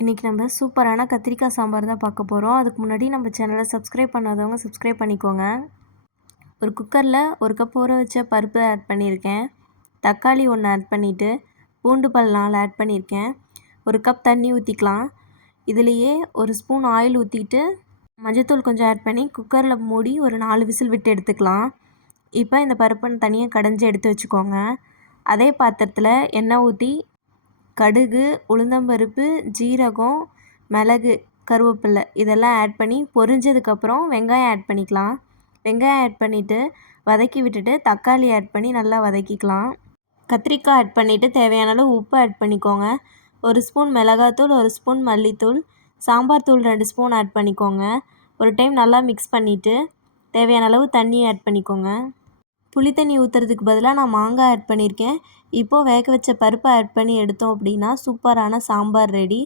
இன்றைக்கி நம்ம சூப்பரான கத்திரிக்காய் சாம்பார் தான் பார்க்க போகிறோம். அதுக்கு முன்னாடி நம்ம சேனலை சப்ஸ்கிரைப் பண்ணாதவங்க சப்ஸ்கிரைப் பண்ணிக்கோங்க. ஒரு குக்கரில் 1 கப் ஊற வச்ச பருப்பு ஆட் பண்ணியிருக்கேன். தக்காளி 1 ஆட் பண்ணிவிட்டு பூண்டு பல் 4 ஆட் பண்ணியிருக்கேன். 1 கப் தண்ணி ஊற்றிக்கலாம். இதுலேயே 1 ஸ்பூன் ஆயில் ஊற்றிட்டு மஞ்சத்தூள் கொஞ்சம் ஆட் பண்ணி குக்கரில் மூடி ஒரு 4 விசில் விட்டு எடுத்துக்கலாம். இப்போ இந்த பருப்பை தனியாக கடைஞ்சி எடுத்து வச்சுக்கோங்க. அதே பாத்திரத்தில் எண்ணெய் ஊற்றி கடுகு, உளுந்தம்பருப்பு, ஜீரகம், மிளகு, கருவேப்பிலை இதெல்லாம் ஆட் பண்ணி பொரிஞ்சதுக்கப்புறம் வெங்காயம் ஆட் பண்ணிக்கலாம். வெங்காயம் ஆட் பண்ணிவிட்டு வதக்கி விட்டுட்டு தக்காளி ஆட் பண்ணி நல்லா வதக்கிக்கலாம். கத்திரிக்காய் ஆட் பண்ணிவிட்டு தேவையான அளவு உப்பு ஆட் பண்ணிக்கோங்க. 1 ஸ்பூன் மிளகாத்தூள், 1 ஸ்பூன் மல்லித்தூள், சாம்பார் தூள் 2 ஸ்பூன் ஆட் பண்ணிக்கோங்க. ஒரு டைம் நல்லா மிக்ஸ் பண்ணிவிட்டு தேவையான அளவு தண்ணி ஆட் பண்ணிக்கோங்க. புளி தண்ணி ஊற்றுறதுக்கு பதிலாக நான் மாங்காய் ஆட் பண்ணியிருக்கேன். இப்போது வேக வச்ச பருப்பை ஆட் பண்ணி எடுத்தோம் அப்படின்னா சூப்பரான சாம்பார் ரெடி.